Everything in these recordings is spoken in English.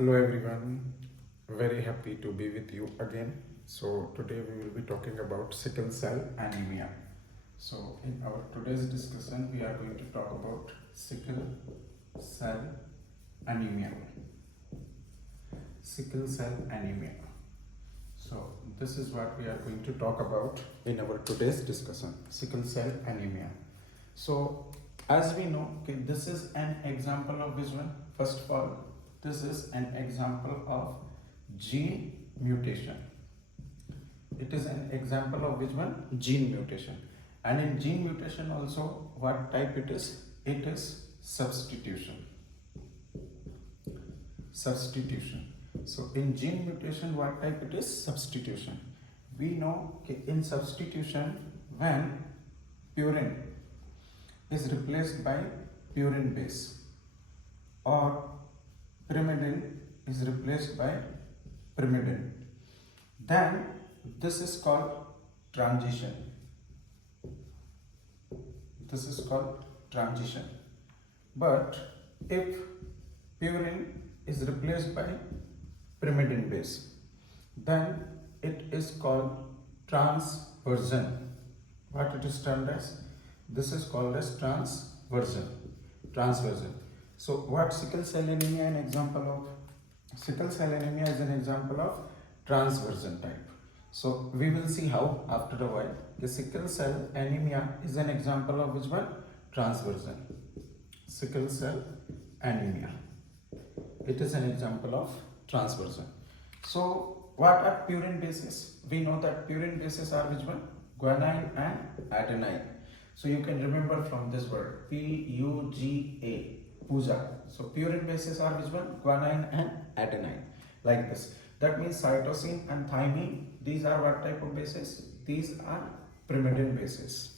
Hello everyone, very happy to be with you again. So today we will be talking about sickle cell anemia. So in our today's discussion we are going to talk about sickle cell anemia. Sickle cell anemia. So this is what we are going to talk about in our today's discussion, sickle cell anemia. So as we know, okay, this is an example of which one? First of all, this is an example of gene mutation. It is an example of which one? Gene mutation. And in gene mutation also, what type it is? It is substitution. Substitution. So in gene mutation, what type it is? Substitution. We know okay, in substitution, when purine is replaced by purine base or pyrimidine is replaced by pyrimidine, then this is called transition. This is called transition. But if purine is replaced by pyrimidine base, then it is called transversion. What it is termed as? This is called as transversion. Transversion. So what sickle cell anemia an example of? Sickle cell anemia is an example of transversion type. So we will see how after a while. The sickle cell anemia is an example of which one? Transversion. Sickle cell anemia. It is an example of transversion. So what are purine bases? We know that purine bases are which one? Guanine and adenine. So you can remember from this word P-U-G-A. Puja. So purine bases are which one? Guanine and adenine. Like this. That means cytosine and thymine. These are what type of bases? These are pyrimidine bases.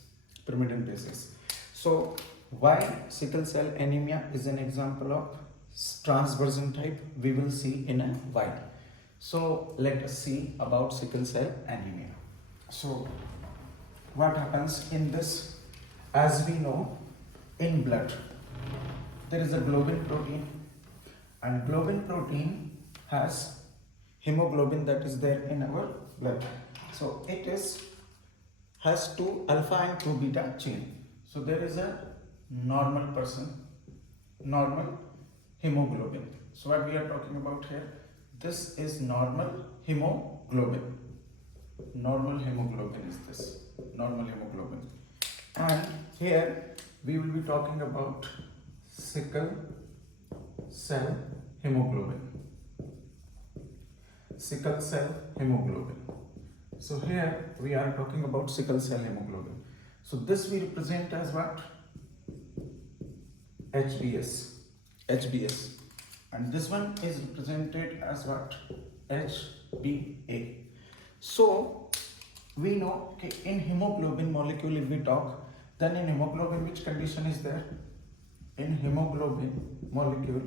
Pyrimidine bases. So why sickle cell anemia is an example of transversion type? We will see in a while. So let us see about sickle cell anemia. So what happens in this? As we know, in blood there is a globin protein, and globin protein has hemoglobin that is there in our blood. So it has two alpha and two beta chain. So there is a normal person, normal hemoglobin. So what we are talking about here, this is normal hemoglobin. Normal hemoglobin is this, normal hemoglobin. And here we will be talking about sickle cell hemoglobin. Sickle cell hemoglobin. So here we are talking about sickle cell hemoglobin. So this we represent as what? HbS. HbS. And this one is represented as what? HbA. So we know okay, in hemoglobin molecule if we talk, then in hemoglobin which condition is there? In hemoglobin molecule,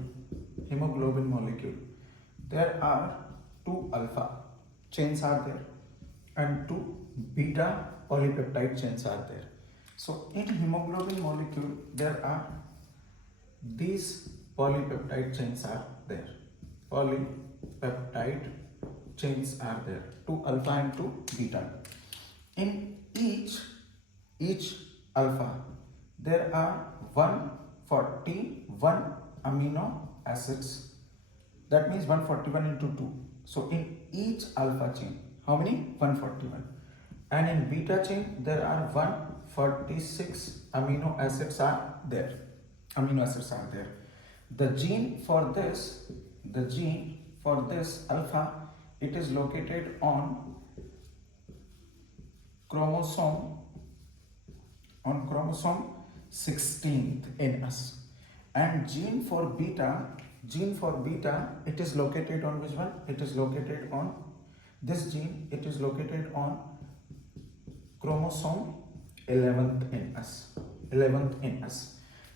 there are two alpha chains are there and two beta polypeptide chains are there. So in hemoglobin molecule there are these polypeptide chains are there. Polypeptide chains are there, two alpha and two beta. In each alpha there are 141 amino acids. That means 141 into 2. So in each alpha chain, how many? 141. And in beta chain there are 146 amino acids are there. The gene for this alpha, it is located on chromosome 16th in us. And gene for beta, it is located on which one? It is located on this gene, it is located on chromosome 11th in us.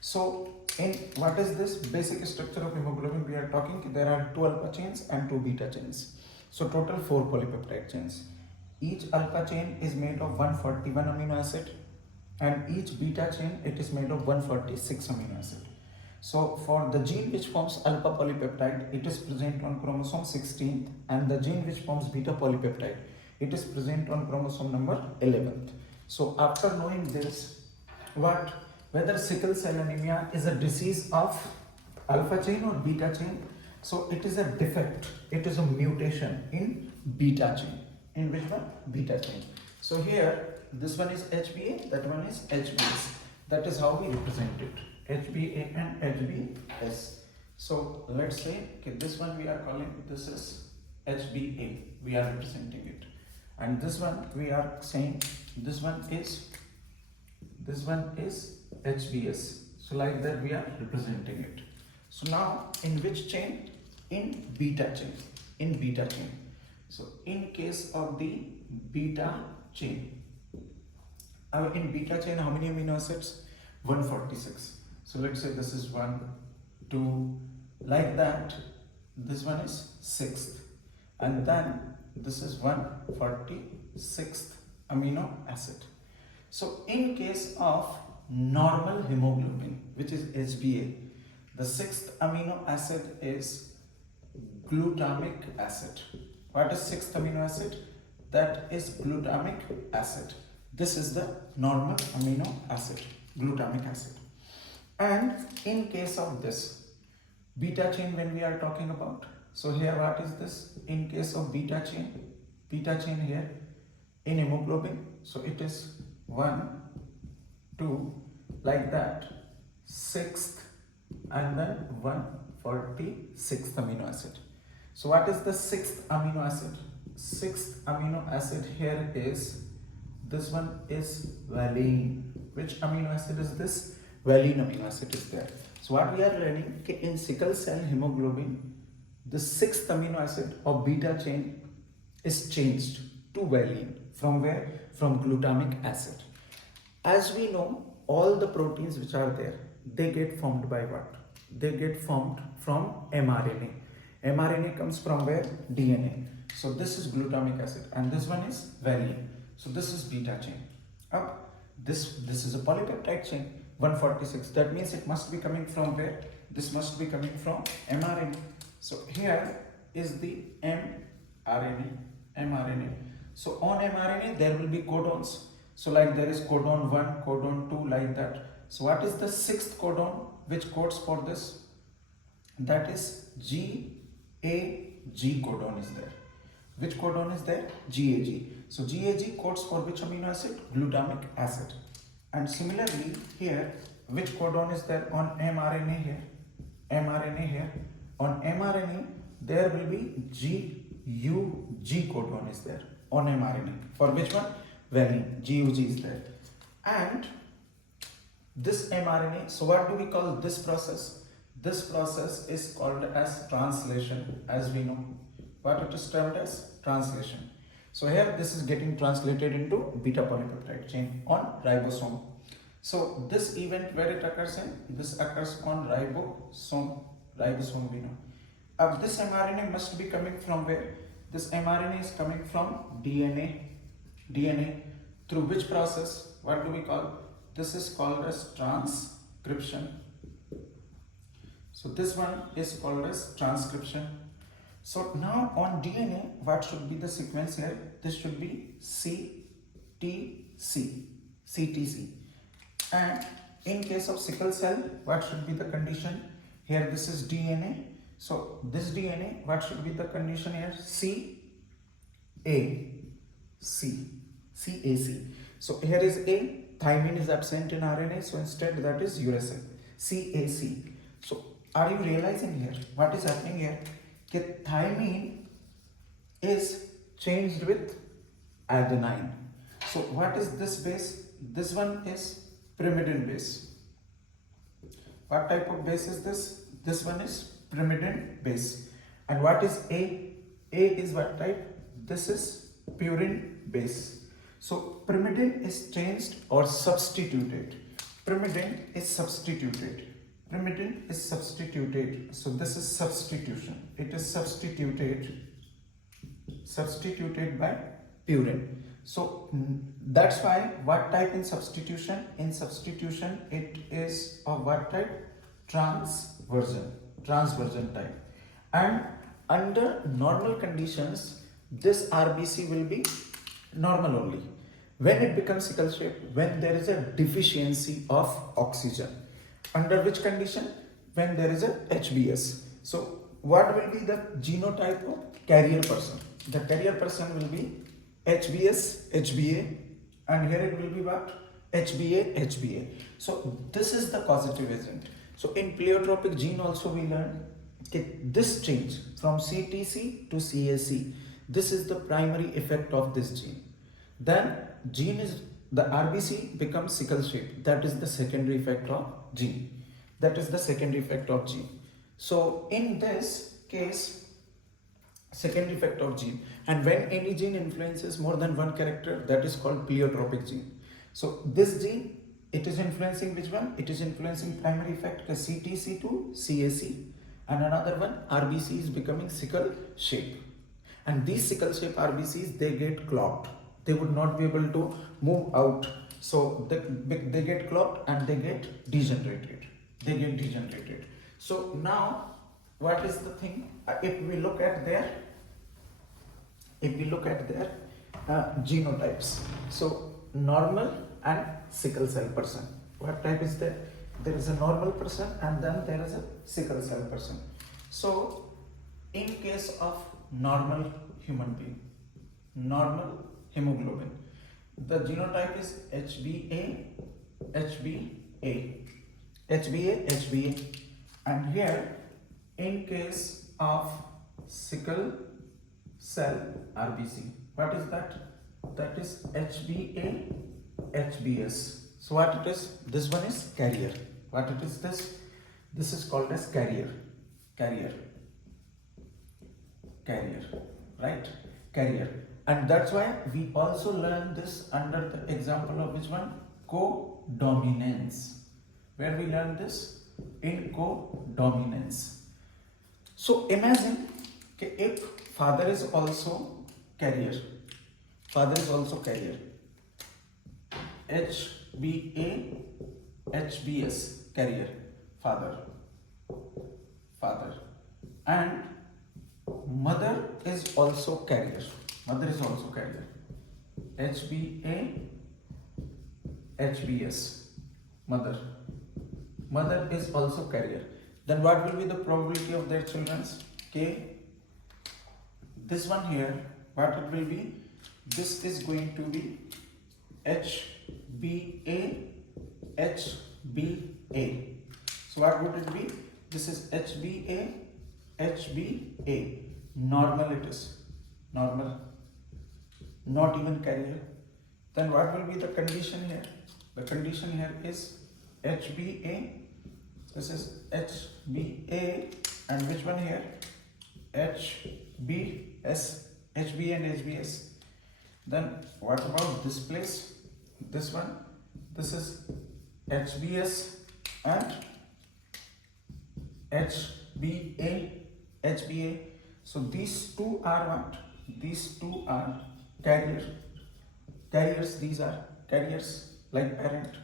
So in what is this basic structure of hemoglobin we are talking? There are two alpha chains and two beta chains. So total 4 polypeptide chains. Each alpha chain is made of 141 amino acid and each beta chain it is made of 146 amino acid. So for the gene which forms alpha polypeptide, it is present on chromosome 16th, and the gene which forms beta polypeptide, it is present on chromosome number 11th. So after knowing this, whether sickle cell anemia is a disease of alpha chain or beta chain, so it is a defect, it is a mutation in beta chain. In which one? Beta chain. So here this one is HBA, that one is HBS. That is how we represent it. HBA and HBS. So let's say okay, this one we are calling, this is HBA, we are representing it, and this one we are saying this one is HBS. So like that we are representing it. So now in which chain? In beta chain. In beta chain. So in case of the beta chain, in beta chain how many amino acids? 146. So let's say this is 1, 2, like that. This one is 6th, and then this is 146th amino acid. So in case of normal hemoglobin, which is HbA, the 6th amino acid is glutamic acid. What is 6th amino acid? That is glutamic acid. This is the normal amino acid, glutamic acid. And in case of this beta chain, when we are talking about, so here what is this? In case of beta chain here in hemoglobin, so it is 1, 2, like that, 6th, and then 146th amino acid. So what is the 6th amino acid? 6th amino acid here is, this one is valine. Which amino acid is this? Valine amino acid is there. So what we are learning, in sickle cell hemoglobin, the 6th amino acid of beta chain is changed to valine. From where? From glutamic acid. As we know, all the proteins which are there, they get formed by what? They get formed from mRNA. mRNA comes from where? DNA. So this is glutamic acid, and this one is valine. So this is beta chain. This is a polypeptide chain, 146. That means it must be coming from where? This must be coming from mRNA. So here is the mRNA. So on mRNA there will be codons. So like there is codon 1, codon 2, like that. So what is the 6th codon which codes for this? That is GAG codon is there. Which codon is there? GAG. So GAG codes for which amino acid? Glutamic acid. And similarly here, which codon is there on mRNA here? mRNA here. On mRNA there will be GUG codon is there on mRNA. For which one? Valine. GUG is there. And this mRNA, so what do we call this process? This process is called as translation, as we know. What it is termed as? Translation. So here this is getting translated into beta polypeptide chain on ribosome. So this event where it occurs in? This occurs on ribosome. Ribosome we know. This mRNA must be coming from where? This mRNA is coming from DNA. DNA. Through which process? What do we call? This is called as transcription. So this one is called as transcription. So now on DNA, what should be the sequence here? This should be CTC. And in case of sickle cell, what should be the condition? Here this is DNA. So this DNA, what should be the condition here? CAC. So here is A, thymine is absent in RNA, so instead that is uracil, CAC. So are you realizing here what is happening here? That thymine is changed with adenine. So what is this base? This one is pyrimidine base. What type of base is this? This one is pyrimidine base. And what is A? A is what type? This is purine base. So pyrimidine is changed or substituted. Pyrimidine is substituted. Pyrimidine is substituted. So this is substitution. It is substituted by purine. So that's why what type in substitution? In substitution it is of what type? transversion type. And under normal conditions, this RBC will be normal only. When it becomes sickle shape, when there is a deficiency of oxygen. Under which condition? When there is a HBS. So what will be the genotype of carrier person? The carrier person will be HBS, HBA, and here it will be what? HBA, HBA. So this is the causative agent. So in pleiotropic gene also we learned this change from CTC to CAC. This is the primary effect of this gene. Then the RBC becomes sickle shape. That is the secondary effect of gene. So in this case, secondary effect of gene. And when any gene influences more than one character, that is called pleiotropic gene. So this gene, it is influencing which one? It is influencing primary effect CTC to CAC. And another one, RBC is becoming sickle shape. And these sickle shape RBCs, they get clogged. They would not be able to move out. So they get clogged and they get degenerated. So now, what is the thing? If we look at their genotypes. So normal and sickle cell person. What type is there? There is a normal person and then there is a sickle cell person. So in case of normal human being, normal hemoglobin, the genotype is HbA, and here in case of sickle cell RBC, what is that? That is HbA, HbS. So what it is? This one is carrier. What it is this? This is called as carrier, right? Carrier. And that's why we also learn this under the example of which one? Codominance. Where we learn this? In codominance. So imagine if father is also carrier, HbA, HbS, carrier, father, and mother is also carrier, HbA, HbS, mother is also carrier. Then what will be the probability of their children? Okay, this one here, what it will be? This is going to be HbA, HbA. So what would it be? This is HbA, HbA. Normal it is. Normal. Not even carrier. Then what will be the condition here? The condition here is HbA. This is HbA. And which one here? HbS. HbA and HbS. Then what about this place? This one. This is HbS and HbA, HbA. So these two are what? These two are carriers. These are carriers like parent.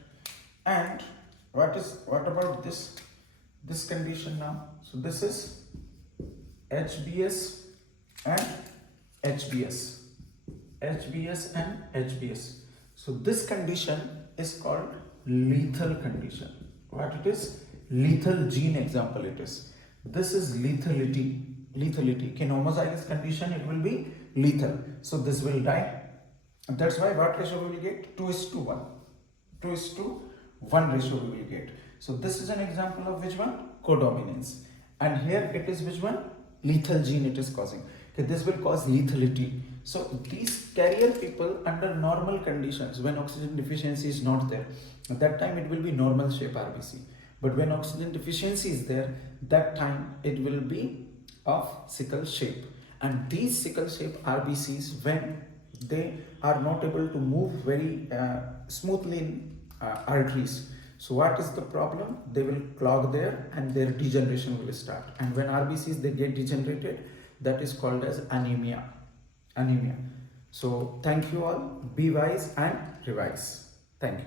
And what about this condition now? So this is HbS and HbS. So this condition is called lethal condition. What it is? Lethal gene example it is. This is lethality. In homozygous condition it will be lethal. So this will die. That's why what ratio we will get? 2:1. 2:1 ratio we will get. So this is an example of which one? Codominance. And here it is which one? Lethal gene it is causing. Okay, this will cause lethality. So these carrier people under normal conditions, when oxygen deficiency is not there, at that time it will be normal shape RBC. But when oxygen deficiency is there, that time it will be of sickle shape. And these sickle shape RBCs, when they are not able to move very smoothly in arteries, so what is the problem? They will clog there and their degeneration will start. And when RBCs they get degenerated, that is called as anaemia. So thank you all. Be wise and revise. Thank you.